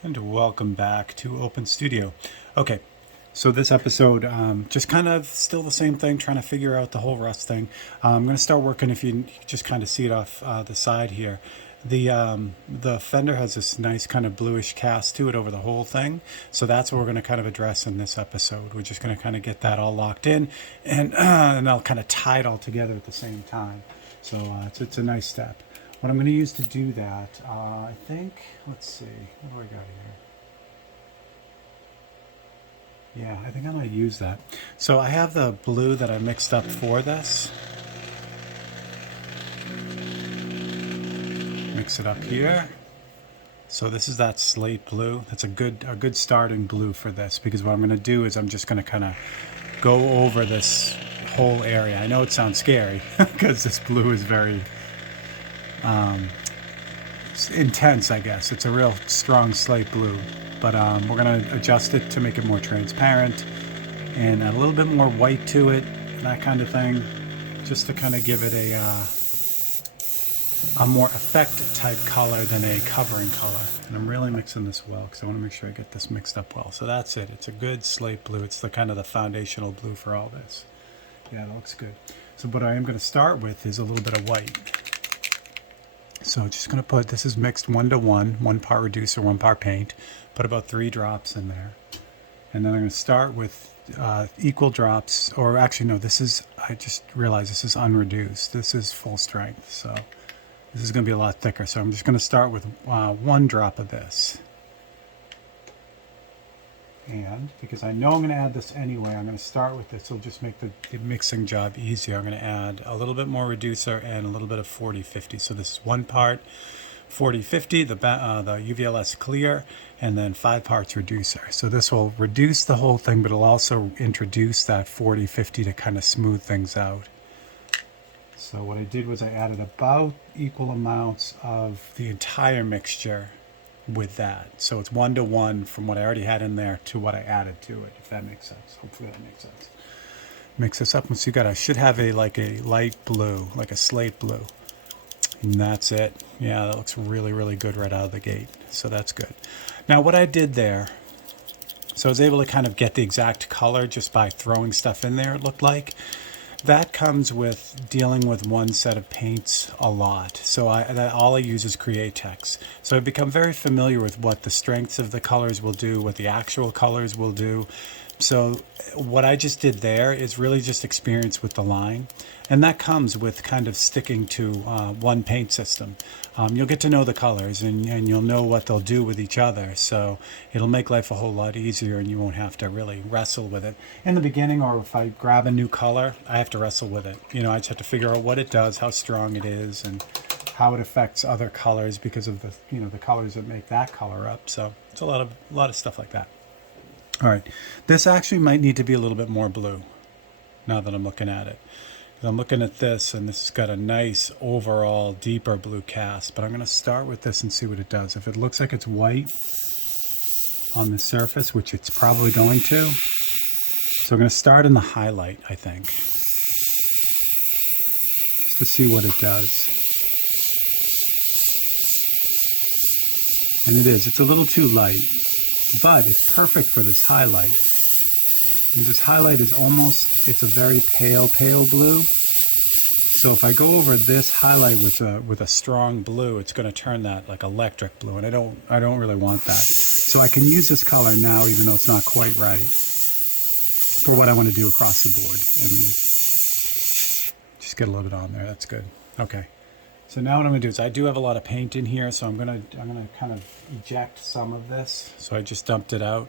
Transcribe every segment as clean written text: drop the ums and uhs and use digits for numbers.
And welcome back to Open Studio. Okay, so this episode, just kind of still the same thing, trying to figure out the whole rust thing. I'm going to start working, if you just kind of see it off the side here. The fender has this nice kind of bluish cast to it over the whole thing. So that's what we're going to kind of address in this episode. We're just going to kind of get that all locked in, and I'll kind of tie it all together at the same time. So it's a nice step. What I'm going to use to do that, I think, let's see, what do I got here? Yeah, I think I might use that. So I have the blue that I mixed up for this. Mix it up here. So this is that slate blue. That's a good starting blue for this, because what I'm going to do is I'm just going to kind of go over this whole area. I know it sounds scary because this blue is very intense, I guess. It's a real strong slate blue, but we're going to adjust it to make it more transparent and add a little bit more white to it, that kind of thing, just to kind of give it a more effect type color than a covering color. And I'm really mixing this well because I want to make sure I get this mixed up well. So that's it. It's a good slate blue. It's the kind of the foundational blue for all this. Yeah, that looks good. So what I am going to start with is a little bit of white. So just going to put, this is mixed 1:1, 1 part reducer, 1 part paint. Put about 3 drops in there. And then I'm going to start with equal drops, or actually no, this is, I just realized this is unreduced. This is full strength, so this is going to be a lot thicker. So I'm just going to start with 1 drop of this. And because I know I'm going to add this anyway, I'm going to start with this. It'll just make the mixing job easier. I'm going to add a little bit more reducer and a little bit of 40/50. So this is 1 part 40/50, the UVLS clear, and then 5 parts reducer. So this will reduce the whole thing, but it'll also introduce that 40/50 to kind of smooth things out. So what I did was I added about equal amounts of the entire mixture with that. So it's 1:1 from what I already had in there to what I added to it, if that makes sense. Hopefully that makes sense. Mix this up, and so I should have a light blue, like a slate blue. And that's it. Yeah, that looks really, really good right out of the gate. So that's good. Now what I did there, so I was able to kind of get the exact color just by throwing stuff in there, it looked like. That comes with dealing with one set of paints a lot. So all I use is Createx. So I've become very familiar with what the strengths of the colors will do, what the actual colors will do. So what I just did there is really just experience with the line. And that comes with kind of sticking to one paint system. You'll get to know the colors, and you'll know what they'll do with each other. So it'll make life a whole lot easier, and you won't have to really wrestle with it. In the beginning, or if I grab a new color, I have to wrestle with it. I just have to figure out what it does, how strong it is, and how it affects other colors because of the colors that make that color up. So it's a lot of stuff like that. All right, this actually might need to be a little bit more blue now that I'm looking at it. I'm looking at this, and this has got a nice overall deeper blue cast, but I'm going to start with this and see what it does. If it looks like it's white on the surface, which it's probably going to, so I'm going to start in the highlight, I think, just to see what it does. And it's a little too light, but it's perfect for this highlight. This highlight is it's a very pale blue. So if I go over this highlight with a strong blue, it's going to turn that like electric blue, and I don't really want that. So I can use this color now, even though it's not quite right, for what I want to do across the board. Just get a little bit on there. That's good. Okay. So now what I'm going to do is I do have a lot of paint in here, so I'm going to kind of eject some of this. So I just dumped it out.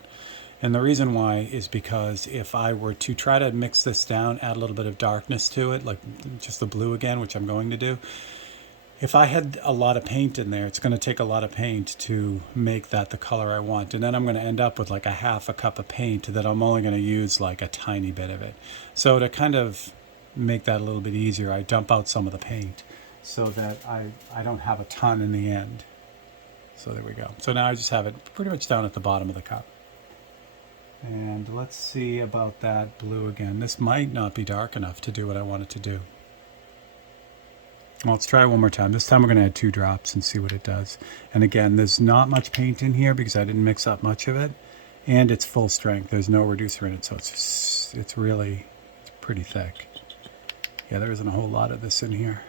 And the reason why is because if I were to try to mix this down, add a little bit of darkness to it, like just the blue again, which I'm going to do, if I had a lot of paint in there, it's going to take a lot of paint to make that the color I want. And then I'm going to end up with like a half a cup of paint that I'm only going to use like a tiny bit of it. So to kind of make that a little bit easier, I dump out some of the paint so that I don't have a ton in the end. So there we go. So now I just have it pretty much down at the bottom of the cup. And let's see about that blue again. This might not be dark enough to do what I want it to do. Well, let's try it one more time. This time we're going to add 2 drops and see what it does. And again, there's not much paint in here because I didn't mix up much of it. And it's full strength. There's no reducer in it, so it's pretty thick. Yeah, there isn't a whole lot of this in here.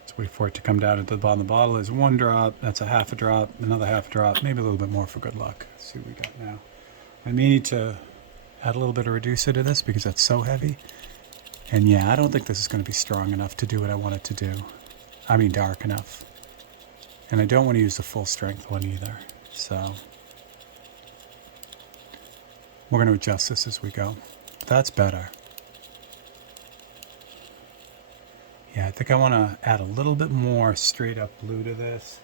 Let's wait for it to come down into the bottom of the bottle. There's 1 drop. That's a half a drop. Another half a drop. Maybe a little bit more for good luck. Let's see what we got now. I may need to add a little bit of reducer to this because that's so heavy. And yeah, I don't think this is going to be strong enough to do what I want it to do. I mean, dark enough. And I don't want to use the full strength one either. So we're going to adjust this as we go. That's better. Yeah, I think I want to add a little bit more straight up blue to this.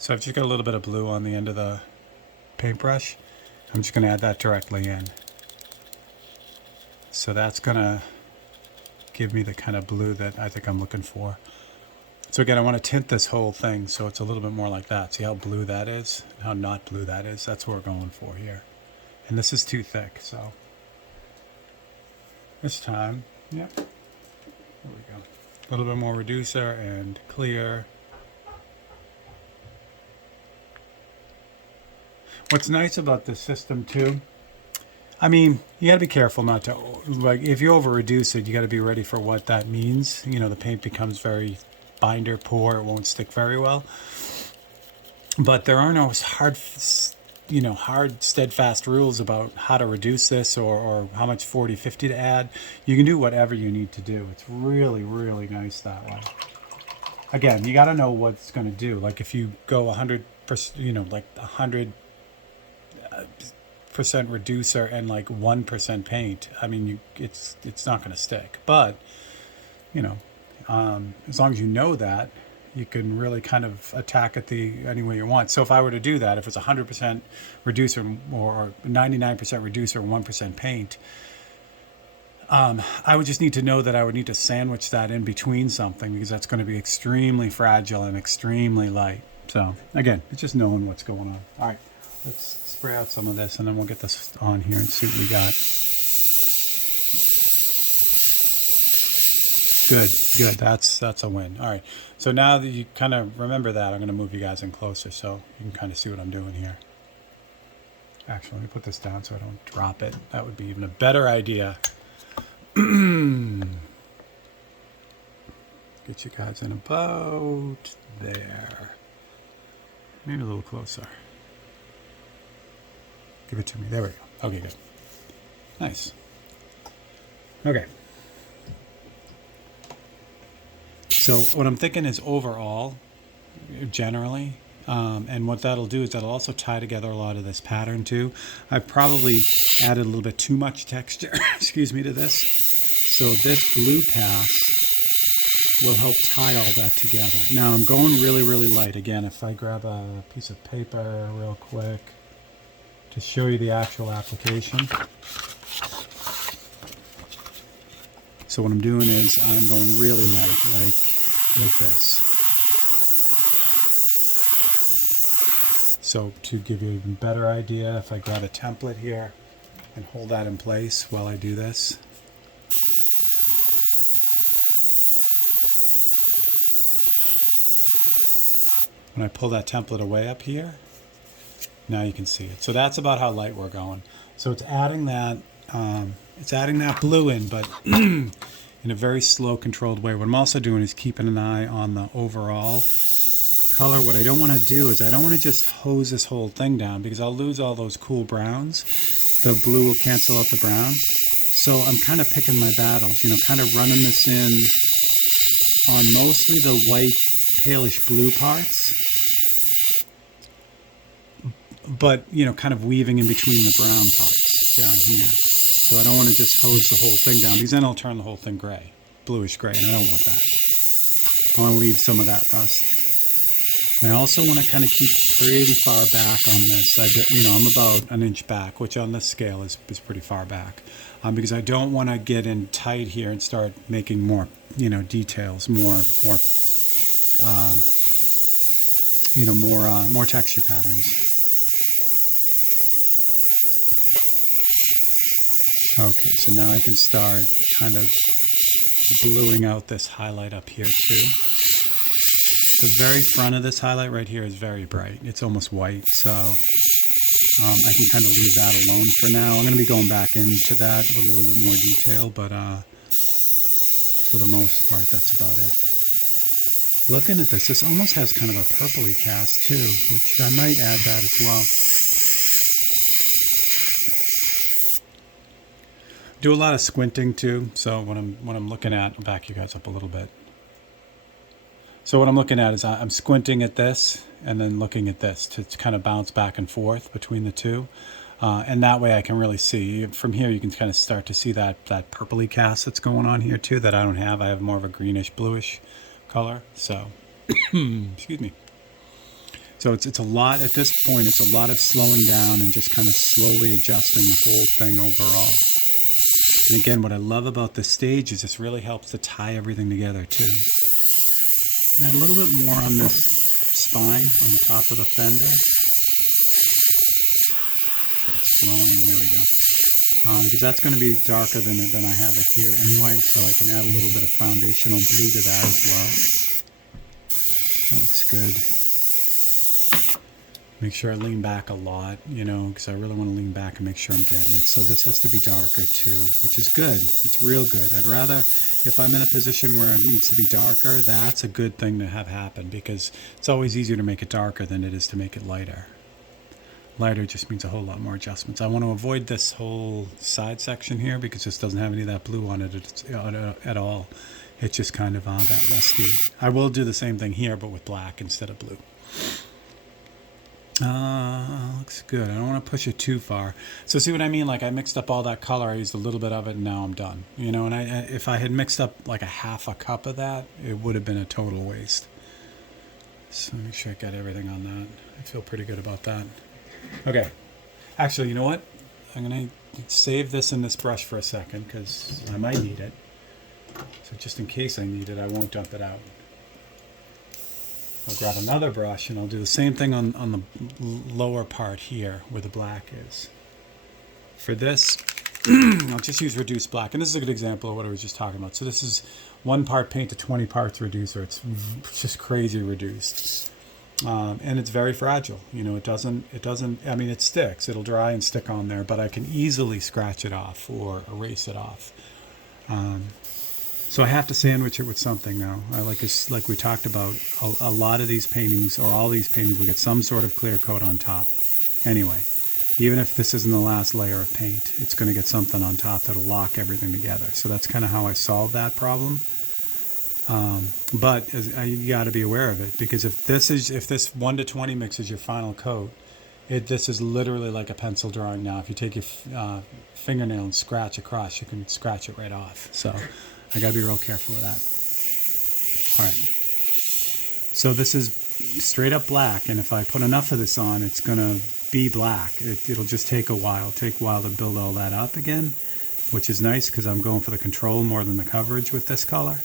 So I've just got a little bit of blue on the end of the paintbrush. I'm just going to add that directly in. So that's going to give me the kind of blue that I think I'm looking for. So again, I want to tint this whole thing so it's a little bit more like that. See how blue that is? How not blue that is? That's what we're going for here. And this is too thick, so this time, yep. There we go. A little bit more reducer and clear. What's nice about this system too, I mean, you gotta be careful not to, like, if you over reduce it, you gotta be ready for what that means. You know, the paint becomes very binder poor, it won't stick very well. But there are no hard, steadfast rules about how to reduce this or how much 40-50 to add. You can do whatever you need to do. It's really, really nice that way. Again, you gotta know what it's gonna do. Like if you go 100%, like 100% reducer and like 1% paint, I mean, it's not going to stick. But as long as you know that, you can really kind of attack it any way you want. So if I were to do that, if it's 100% reducer or 99% reducer and 1% paint, I would just need to know that I would need to sandwich that in between something because that's going to be extremely fragile and extremely light. So again, it's just knowing what's going on. All right. Let's spray out some of this and then we'll get this on here and see what we got. Good. That's a win. All right. So now that you kind of remember that, I'm going to move you guys in closer so you can kind of see what I'm doing here. Actually, let me put this down so I don't drop it. That would be even a better idea. Get you guys in about there. Maybe a little closer. Give it to me. There we go. Okay, good. Nice. Okay. So what I'm thinking is overall, generally, and what that'll do is that'll also tie together a lot of this pattern too. I've probably added a little bit too much texture, excuse me, to this. So this blue pass will help tie all that together. Now I'm going really, really light. Again, if I grab a piece of paper real quick, to show you the actual application. So what I'm doing is I'm going really light, like this. So to give you an even better idea, if I grab a template here and hold that in place while I do this. When I pull that template away up here, now you can see it. So that's about how light we're going. So it's adding that blue in, but in a very slow, controlled way. What I'm also doing is keeping an eye on the overall color. What I don't want to do is I don't want to just hose this whole thing down because I'll lose all those cool browns. The blue will cancel out the brown. So I'm kind of picking my battles, kind of running this in on mostly the white, palish blue parts. But, kind of weaving in between the brown parts down here. So I don't want to just hose the whole thing down because then I'll turn the whole thing gray, bluish gray, and I don't want that. I want to leave some of that rust. And I also want to kind of keep pretty far back on this. I'm about an inch back, which on this scale is pretty far back. Because I don't want to get in tight here and start making more, details, more you know, more texture patterns. Okay, so now I can start kind of bluing out this highlight up here too. The very front of this highlight right here is very bright. It's almost white, so I can kind of leave that alone for now. I'm going to be going back into that with a little bit more detail, but for the most part, that's about it. Looking at this almost has kind of a purpley cast too, which I might add that as well. Do a lot of squinting too, so when I'm looking at, I'll back you guys up a little bit. So what I'm looking at is I'm squinting at this and then looking at this to kind of bounce back and forth between the two. And that way I can really see. From here you can kind of start to see that purpley cast that's going on here too that I don't have. I have more of a greenish bluish color. So, excuse me. So it's a lot, at this point it's a lot of slowing down and just kind of slowly adjusting the whole thing overall. And again, what I love about this stage is this really helps to tie everything together too. Add a little bit more on this spine on the top of the fender. So it's flowing, there we go. Because that's going to be darker than I have it here anyway, so I can add a little bit of foundational blue to that as well. That looks good. Make sure I lean back a lot, you know, because I really want to lean back and make sure I'm getting it. So this has to be darker too, which is good. It's real good. I'd rather, if I'm in a position where it needs to be darker, that's a good thing to have happen, because it's always easier to make it darker than it is to make it lighter. Lighter just means a whole lot more adjustments. I want to avoid this whole side section here because this doesn't have any of that blue on it at all. It's just kind of that rusty. I will do the same thing here, but with black instead of blue. Looks good. I don't want to push it too far. So see what I mean? Like I mixed up all that color. I used a little bit of it and now I'm done. You know, and if I had mixed up like a half a cup of that, it would have been a total waste. So make sure I got everything on that. I feel pretty good about that. Okay. Actually, you know what? I'm going to save this in this brush for a second because I might need it. So just in case I need it, I won't dump it out. I'll grab another brush and I'll do the same thing on the lower part here where the black is. For this, I'll just use reduced black. And this is a good example of what I was just talking about. So this is 1 part paint to 20 parts reducer. It's just crazy reduced. And it's very fragile. You know, it doesn't, I mean, it sticks. It'll dry and stick on there, but I can easily scratch it off or erase it off. So I have to sandwich it with something now. Like we talked about, a lot of these paintings, or all these paintings, will get some sort of clear coat on top. Anyway, even if this isn't the last layer of paint, it's going to get something on top that'll lock everything together. So that's kind of how I solve that problem. But you got to be aware of it, because if this 1 to 20 mix is your final coat, this is literally like a pencil drawing now. If you take your fingernail and scratch across, you can scratch it right off. So I got to be real careful of that. All right. So this is straight up black, and if I put enough of this on, it's going to be black. It'll just take a while to build all that up again, which is nice because I'm going for the control more than the coverage with this color.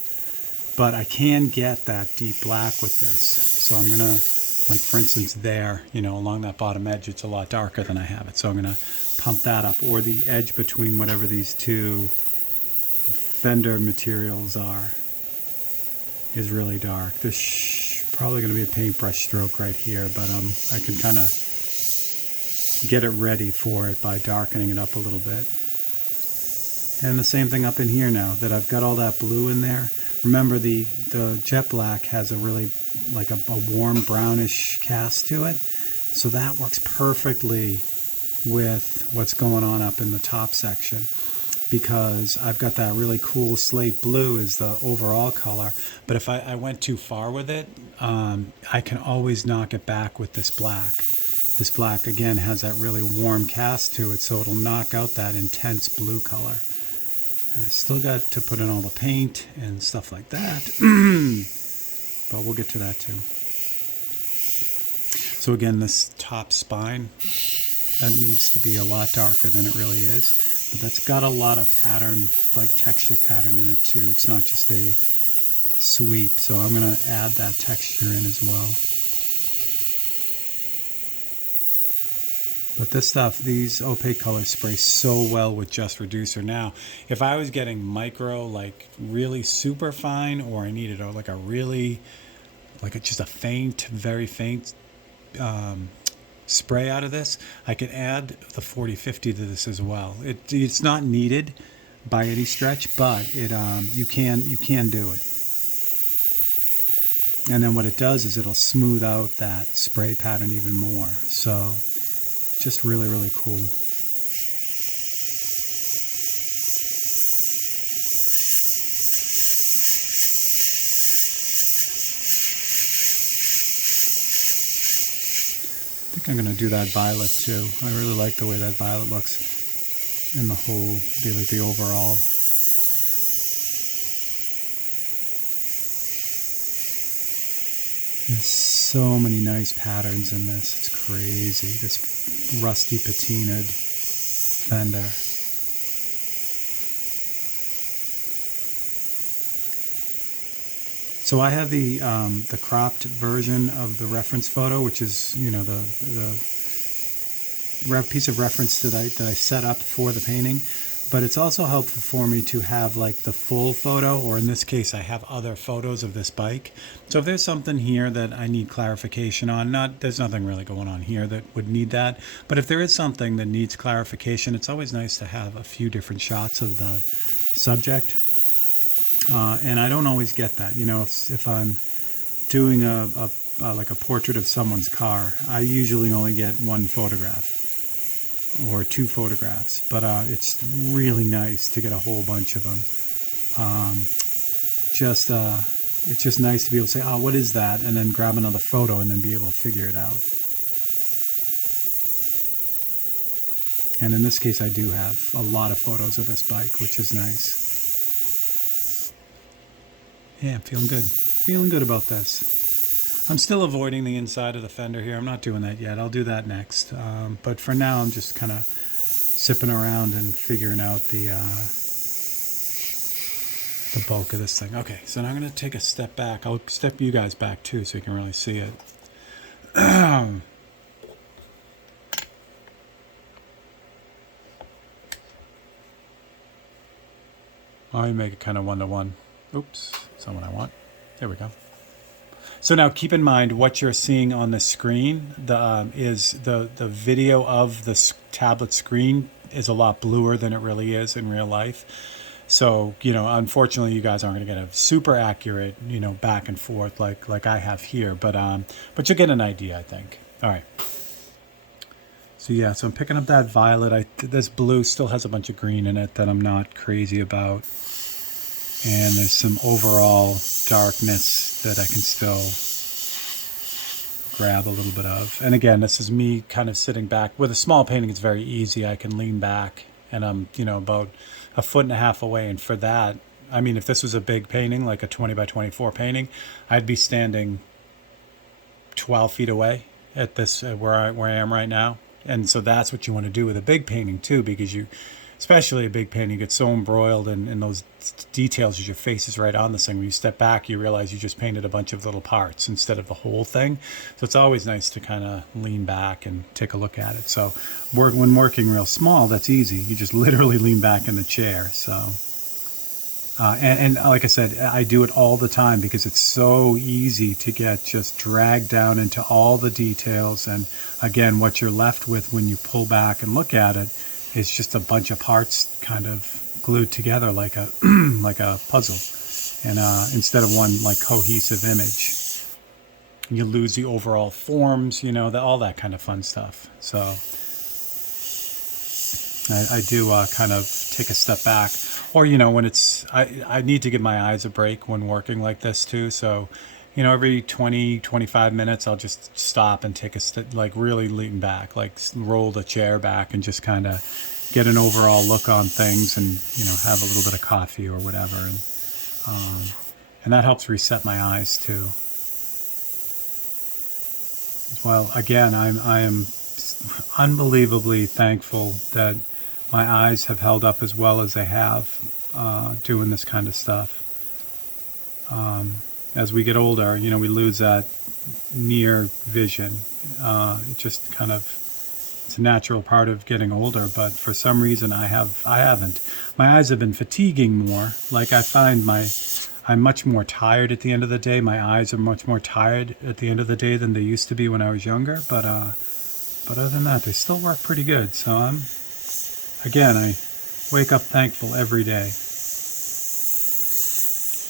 But I can get that deep black with this. So I'm going to, like for instance there, you know, along that bottom edge, it's a lot darker than I have it. So I'm going to pump that up, or the edge between whatever these two fender materials are is really dark. This probably going to be a paintbrush stroke right here, but I can kind of get it ready for it by darkening it up a little bit. And the same thing up in here now that I've got all that blue in there. Remember the jet black has a really like a warm brownish cast to it, so that works perfectly with what's going on up in the top section, because I've got that really cool slate blue as the overall color. But if I went too far with it, I can always knock it back with this black. This black again has that really warm cast to it, so it'll knock out that intense blue color. I still got to put in all the paint and stuff like that, but we'll get to that too. So again, this top spine, that needs to be a lot darker than it really is, but that's got a lot of pattern, like texture pattern in it too. It's not just a sweep, so I'm going to add that texture in as well. But this stuff, these opaque colors spray so well with just reducer. Now, if I was getting micro, like really super fine, or I needed like a really, just a faint, very faint spray out of this, I could add the 4050 to this as well. It's not needed by any stretch, but you can do it. And then what it does is it'll smooth out that spray pattern even more. So just really, really cool. I think I'm going to do that violet too. I really like the way that violet looks in the whole, like the overall. There's so many nice patterns in this. It's crazy. This rusty patinaed fender. So I have the cropped version of the reference photo, which is, you know, the piece of reference that I set up for the painting. But it's also helpful for me to have like the full photo, or in this case, I have other photos of this bike. So if there's something here that I need clarification on, there's nothing really going on here that would need that. But if there is something that needs clarification, it's always nice to have a few different shots of the subject. And I don't always get that. You know, if I'm doing like a portrait of someone's car, I usually only get one photograph or two photographs, but it's really nice to get a whole bunch of them. It's just nice to be able to say, oh, what is that? And then grab another photo and then be able to figure it out. And in this case, I do have a lot of photos of this bike, which is nice. Yeah, I'm feeling good. Feeling good about this. I'm still avoiding the inside of the fender here. I'm not doing that yet. I'll do that next. But for now, I'm just kind of sipping around and figuring out the bulk of this thing. Okay, so now I'm going to take a step back. I'll step you guys back too so you can really see it. I'll make it kind of one-to-one. Oops, that's not what I want. There we go. So now keep in mind what you're seeing on the screen is the video of the tablet screen is a lot bluer than it really is in real life. So, you know, unfortunately you guys aren't going to get a super accurate, you know, back and forth like I have here, but you'll get an idea, I think. All right. So yeah, so I'm picking up that violet. This blue still has a bunch of green in it that I'm not crazy about. And there's some overall darkness that I can still grab a little bit of. And again, this is me kind of sitting back. With a small painting, it's very easy. I can lean back and I'm, you know, about 1.5 feet away. And for that, I mean, if this was a big painting, like a 20 by 24 painting, I'd be standing 12 feet away at this, where I am right now. And so that's what you want to do with a big painting too, because especially a big painting, you get so embroiled in those details as your face is right on this thing. When you step back, you realize you just painted a bunch of little parts instead of the whole thing. So it's always nice to kind of lean back and take a look at it. So when working real small, that's easy. You just literally lean back in the chair. So, and like I said, I do it all the time because it's so easy to get just dragged down into all the details. And again, what you're left with when you pull back and look at it, it's just a bunch of parts kind of glued together like a like a puzzle, and instead of one like cohesive image, you lose the overall forms, you know, all that kind of fun stuff. So I do kind of take a step back, or you know, when I need to give my eyes a break when working like this too. So, you know, every 20-25 minutes, I'll just stop and take like really lean back, like roll the chair back and just kind of get an overall look on things and, you know, have a little bit of coffee or whatever. And that helps reset my eyes too. Well, again, I am unbelievably thankful that my eyes have held up as well as they have doing this kind of stuff. As we get older, you know, we lose that near vision. It just kind of it's a natural part of getting older, but for some reason I haven't. My eyes have been fatiguing more. Like I find I'm much more tired at the end of the day. My eyes are much more tired at the end of the day than they used to be when I was younger. But other than that, they still work pretty good. So I wake up thankful every day.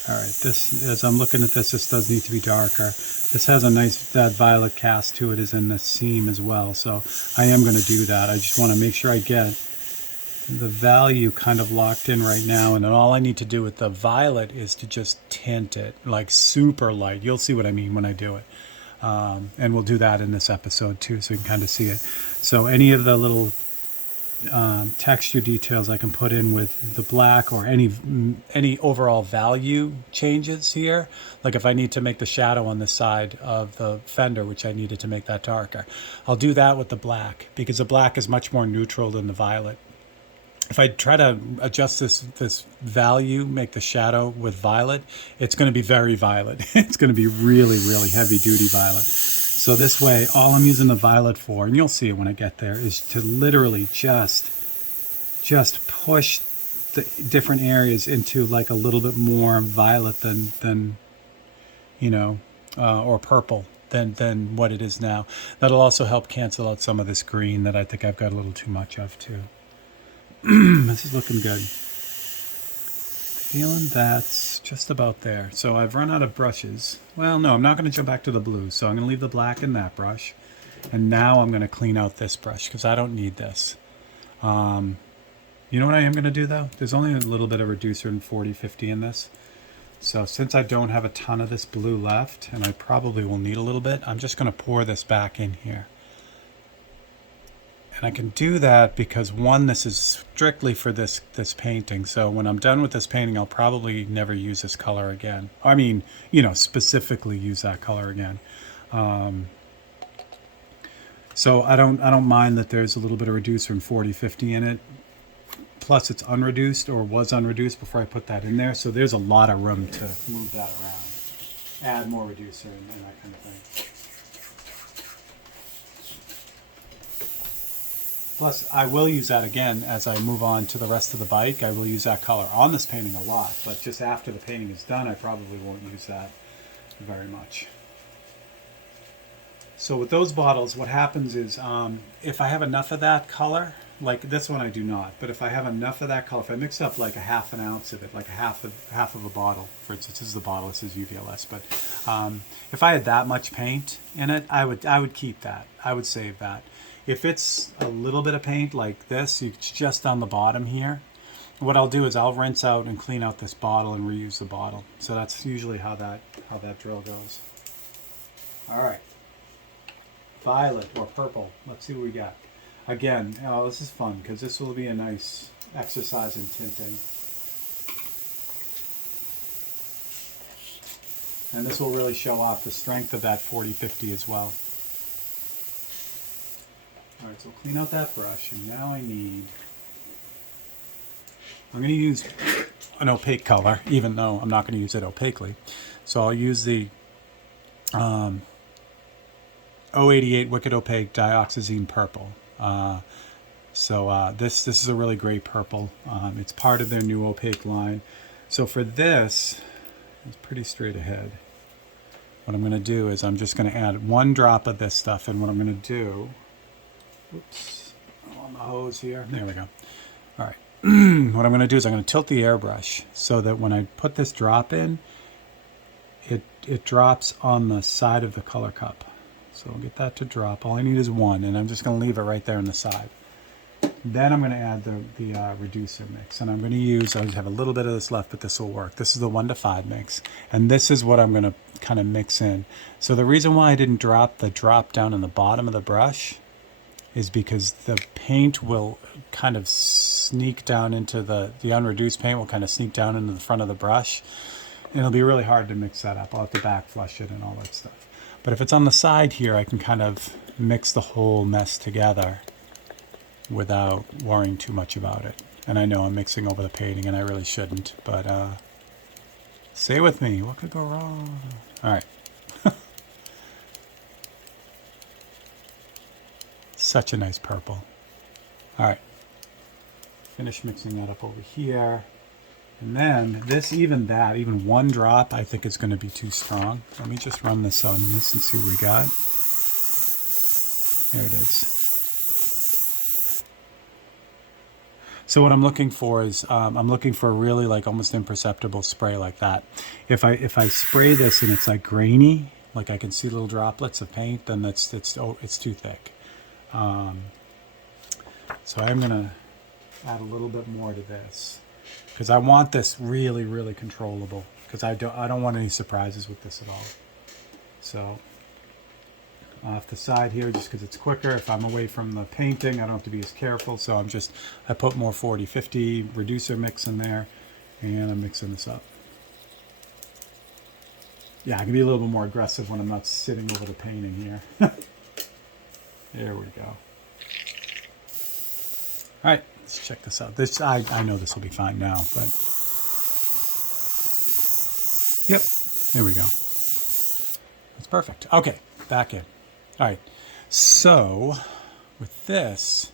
All right, this, as I'm looking at this does need to be darker. This has a nice, that violet cast to it is in the seam as well. So I am going to do that. I just want to make sure I get the value kind of locked in right now. And then all I need to do with the violet is to just tint it like super light. You'll see what I mean when I do it. And we'll do that in this episode too, so you can kind of see it. So any of the little texture details I can put in with the black, or any overall value changes here. Like if I need to make the shadow on the side of the fender, which I needed to make that darker, I'll do that with the black, because the black is much more neutral than the violet. If I try to adjust this value, make the shadow with violet, it's going to be very violet. It's going to be really, really heavy duty violet. So this way, all I'm using the violet for, and you'll see it when I get there, is to literally just push the different areas into like a little bit more violet than or purple than what it is now. That'll also help cancel out some of this green that I think I've got a little too much of too. This is looking good. Feeling that's just about there. So I've run out of brushes. Well, no, I'm not going to jump back to the blue. So I'm going to leave the black in that brush. And now I'm going to clean out this brush because I don't need this. You know what I am going to do though? There's only a little bit of reducer in 40/50 in this. So since I don't have a ton of this blue left, and I probably will need a little bit, I'm just going to pour this back in here. And I can do that because, one, this is strictly for this painting. So when I'm done with this painting, I'll probably never use this color again. I mean, specifically use that color again. So I don't mind that there's a little bit of reducer in 40/50 in it. Plus it's unreduced, or was unreduced before I put that in there. So there's a lot of room to move that around. Add more reducer and that kind of thing. Plus, I will use that again as I move on to the rest of the bike. I will use that color on this painting a lot, but just after the painting is done, I probably won't use that very much. So with those bottles, what happens is if I have enough of that color, like this one I do not, but if I have enough of that color, if I mix up like a half an ounce of it, like a half of a bottle, for instance, this is the bottle, this is UVLS, but if I had that much paint in it, I would keep that. I would save that. If it's a little bit of paint like this, it's just on the bottom here, what I'll do is I'll rinse out and clean out this bottle and reuse the bottle. So that's usually how that drill goes. All right, violet or purple. Let's see what we got. Again, this is fun because this will be a nice exercise in tinting. And this will really show off the strength of that 40/50 as well. All right, so clean out that brush, and now I'm going to use an opaque color, even though I'm not going to use it opaquely. So I'll use the 088 Wicked Opaque Dioxazine Purple. This is a really great purple. It's part of their new opaque line. So for this, it's pretty straight ahead. What I'm going to do is I'm just going to add one drop of this stuff, and what I'm going to do, oops, on the hose here, there we go. All right, what I'm going to do is I'm going to tilt the airbrush so that when I put this drop in, it drops on the side of the color cup. So I'll get that to drop. All I need is one, and I'm just going to leave it right there on the side. Then I'm going to add the reducer mix, and I'm going to use, I just have a little bit of this left, but this will work. This is the 1:5 mix, and this is what I'm going to kind of mix in. So the reason why I didn't drop the drop down in the bottom of the brush is because the paint will kind of sneak down into the unreduced paint will kind of sneak down into the front of the brush, and it'll be really hard to mix that up. I'll have to back flush it and all that stuff. But if it's on the side here, I can kind of mix the whole mess together without worrying too much about it. And I know I'm mixing over the painting, and I really shouldn't, but say with me, what could go wrong? All right. Such a nice purple. All right, finish mixing that up over here. And then even one drop, I think is going to be too strong. Let me just run this on this and see what we got. There it is. So what I'm looking for is, I'm looking for a really like almost imperceptible spray like that. If I spray this and it's like grainy, like I can see little droplets of paint, then it's too thick. So I'm gonna add a little bit more to this because I want this really, really controllable, because I don't want any surprises with this at all. So off the side here, just because it's quicker. If I'm away from the painting, I don't have to be as careful. So I put more 40-50 reducer mix in there, and I'm mixing this up. Yeah, I can be a little bit more aggressive when I'm not sitting over the painting here. There we go. All right, let's check this out. I know this will be fine now, but yep, there we go. That's perfect. Okay, back in. All right, so with this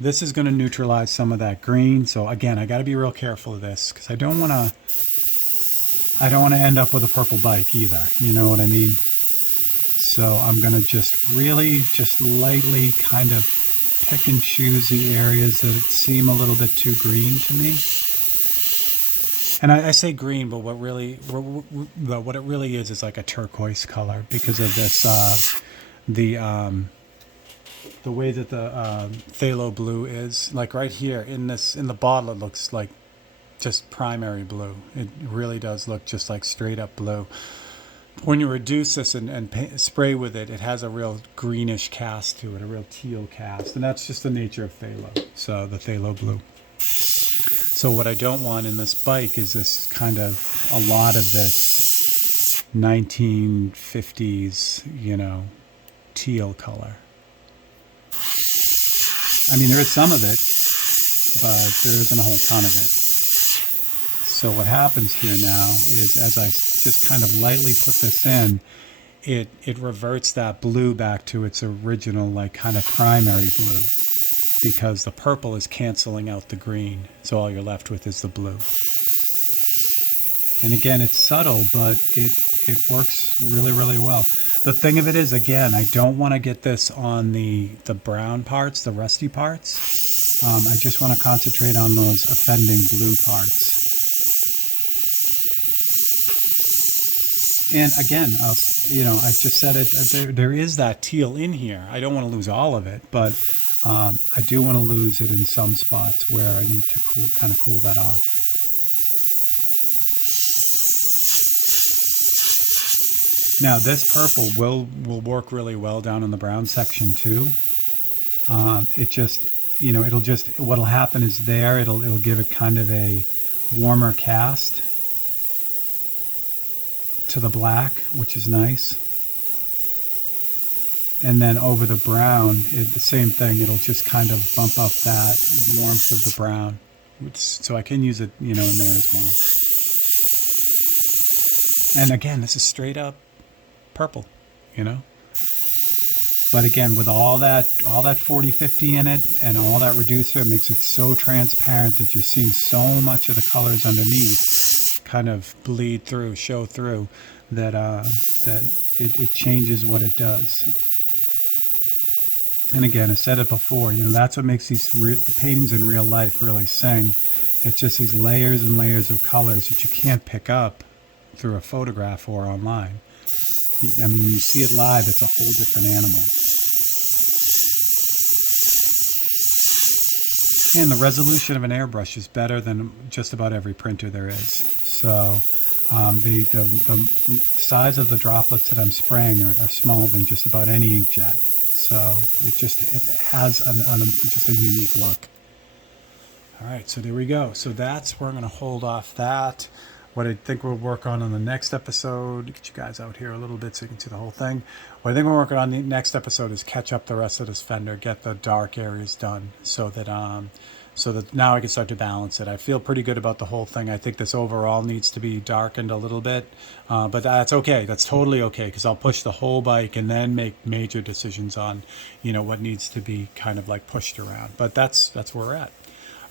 is going to neutralize some of that green. So again, I got to be real careful of this because I don't want to end up with a purple bike either. You know what I mean? So I'm going to just lightly kind of pick and choose the areas that seem a little bit too green to me. And I say green, but what it really is like a turquoise color because of this, the way that the phthalo blue is. Like right here in the bottle, it looks like just primary blue. It really does look just like straight up blue. When you reduce this and spray with it, it has a real greenish cast to it, a real teal cast. And that's just the nature of phthalo, so the phthalo blue. So what I don't want in this bike is this kind of, a lot of this 1950s, teal color. I mean, there is some of it, but there isn't a whole ton of it. So what happens here now is, as I just kind of lightly put this in, it reverts that blue back to its original, like kind of primary blue, because the purple is canceling out the green. So all you're left with is the blue. And again, it's subtle, but it works really, really well. The thing of it is, again, I don't want to get this on the brown parts, the rusty parts. I just want to concentrate on those offending blue parts. And again, I just said it, there is that teal in here. I don't want to lose all of it, but I do want to lose it in some spots where I need to cool that off. Now this purple will work really well down in the brown section too. It just, what'll happen is it'll give it kind of a warmer cast to the black, which is nice. And then over the brown, the same thing. It'll just kind of bump up that warmth of the brown, so I can use it, in there as well. And again, this is straight up purple, But again, with all that 40-50 in it and all that reducer, it makes it so transparent that you're seeing so much of the colors underneath kind of bleed through, show through, that it changes what it does. And again, I said it before, that's what makes the paintings in real life really sing. It's just these layers and layers of colors that you can't pick up through a photograph or online. I mean, when you see it live, it's a whole different animal. And the resolution of an airbrush is better than just about every printer there is. So the size of the droplets that I'm spraying are smaller than just about any inkjet. So it has just a unique look. All right, so there we go. So that's where I'm going to hold off that. What I think we'll work on the next episode, get you guys out here a little bit so you can see the whole thing. What I think we're working on the next episode is catch up the rest of this fender, get the dark areas done so that so that now I can start to balance it. I feel pretty good about the whole thing. I think this overall needs to be darkened a little bit, but that's okay. That's totally okay, because I'll push the whole bike and then make major decisions on, what needs to be kind of like pushed around. But that's where we're at.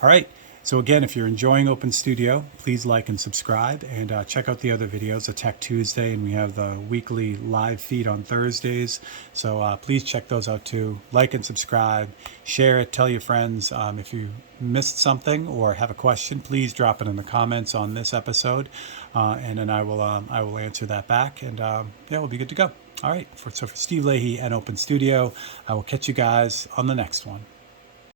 All right. So again, if you're enjoying Open Studio, please like and subscribe, and check out the other videos, a Tech Tuesday, and we have the weekly live feed on Thursdays. So please check those out too. Like and subscribe, share it, tell your friends. If you missed something or have a question, please drop it in the comments on this episode, and then I will answer that back, and yeah, we'll be good to go. All right. So for Steve Leahy and Open Studio, I will catch you guys on the next one.